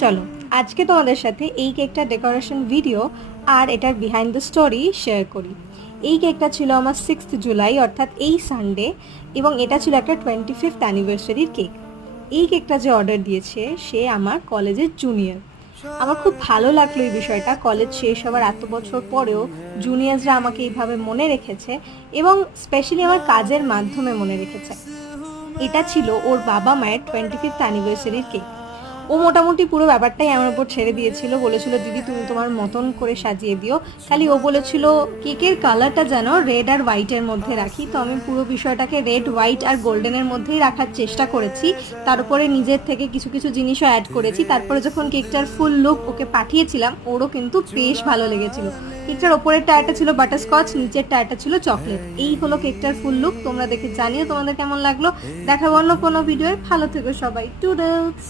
চলো আজকে তোমাদের সাথে এই কেকটা ডেকোরেশন ভিডিও আর এটার বিহাইন্ড দ্য স্টোরি শেয়ার করি। এই কেকটা ছিল আমার 6th জুলাই অর্থাৎ এই সানডে, এবং এটা ছিল একটা 25th অ্যানিভার্সারির কেক। এই কেকটা যে অর্ডার দিয়েছে সে আমার কলেজের জুনিয়র। আমার খুব ভালো লাগলো এই বিষয়টা, কলেজ শেষ হওয়ার এত বছর পরেও জুনিয়র্সরা আমাকে এইভাবে মনে রেখেছে এবং স্পেশালি আমার কাজের মাধ্যমে মনে রেখেছে। এটা ছিল ওর বাবা মায়ের 25th অ্যানিভার্সারির কেক। ও মোটামুটি পুরো ব্যাপারটাই আমার উপর ছেড়ে দিয়েছিল, বলেছিল দিদি তুমি তোমার মতন করে সাজিয়ে দিও। খালি ও বলেছিল কেকের কালারটা যেন রেড আর হোয়াইটের মধ্যে রাখি, তো আমি পুরো বিষয়টাকে রেড, হোয়াইট আর গোল্ডেনের মধ্যেই রাখার চেষ্টা করেছি। তার উপরে নিজের থেকে কিছু কিছু জিনিসও অ্যাড করেছি। তারপরে যখন কেকটার ফুল লুক ওকে পাঠিয়েছিলাম ওরও কিন্তু বেশ ভালো লেগেছিল। কেকটার ওপরের টায়ারটা ছিল বাটারস্কচ, নিচের টায়ারটা ছিল চকলেট। এই হলো কেকটার ফুল লুক। তোমরা দেখে জানিও তোমাদের কেমন লাগলো। দেখাবো অন্য কোনো ভিডিওয়ে। ভালো থেকো সবাই। টুডলস।